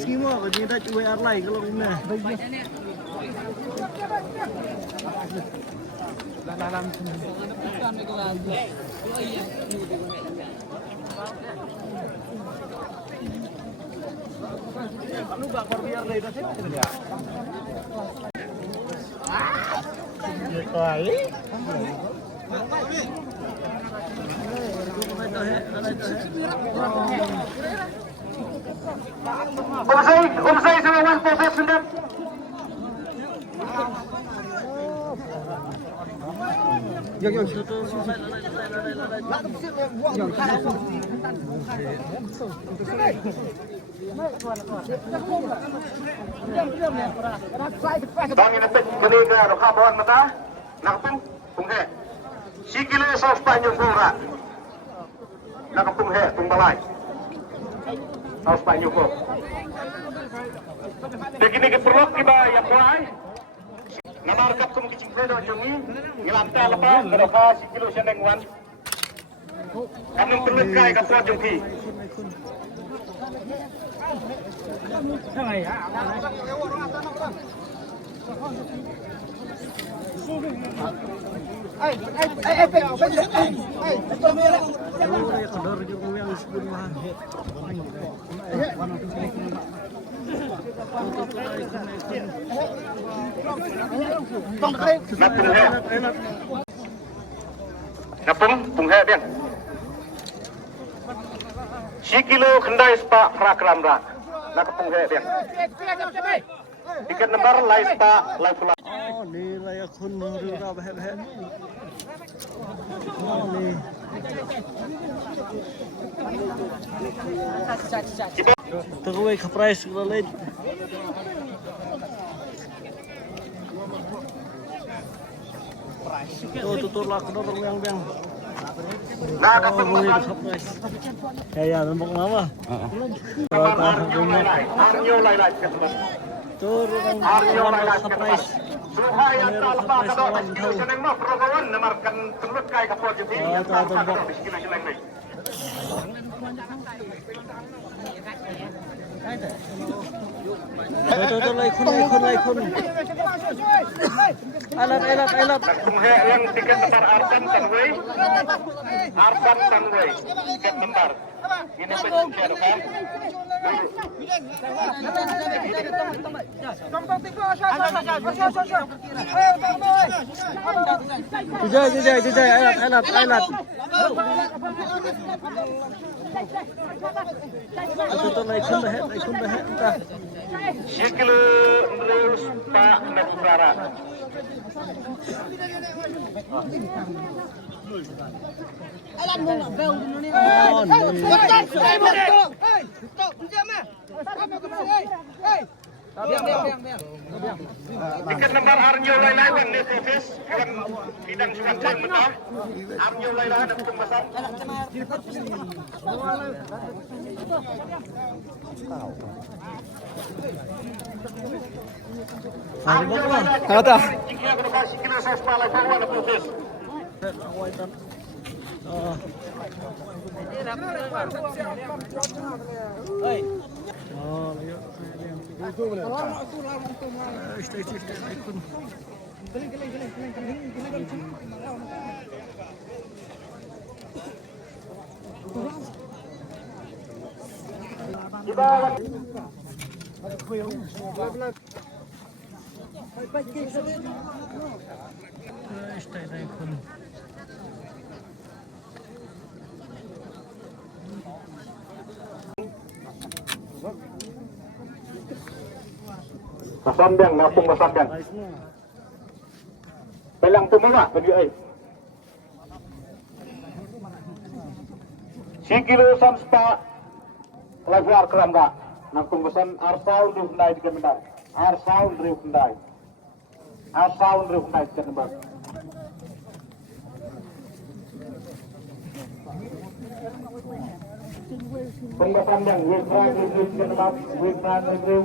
semua kerja dah cuci air lain kalau ini. Dalam lu gak biar lain dah sih. Ya koi. Umsay sama 1.9. Bang ini ketiga rokabawan mata, nakapung tunghe. Sikile sos panyung pura, nakapung he tungbalai. Sos panyung ko. Begini keperluan kita yang kuai. Namarkat kung kicingkredo jungi, ngilanta lepas beroka sikilo senengwan. Kami perlu kai kapwa jungi. Napung tunghe biang. Sikilo kendai spa prakram rak. Nakapung he biang. Tiket nomor lai spa lai pula. Oh, ni lai kun nuru ra bah bah. Oh, ni. Terus ke price lain. Oh, tutur lah kedor yang biang. Nah, kapung Ya, nombok mama. Arnyo lai Turun Arnyo lai surprise. Suhaya talpa kador sikilo seneng no prokawan namarkan telut kai kapwa jungi. Sikilo seneng ni. Tutur lai kun. Alat. Tunghe yang tiket nomor Arban Tanway. Tiket nomor. Ini penjual kan? Jujai, alat. Tutur lai kun bah. Sikilo terus Pak Negara. Tiket nomor Arnyo Laila yang nesis yang bidang sukan mentah. Arnyo Laila ada pembahasan. Kata. Jika berkasi kira saya sepala bawa ada proses. Oh. Masambang napung masakan. Pelang pemula bagi ai. Sikilo samsta laguar kerangga. Napung besan arsaun ru hendai di kemendai. Arsaun ru hendai di kemendai. Pembahasan yang witran review.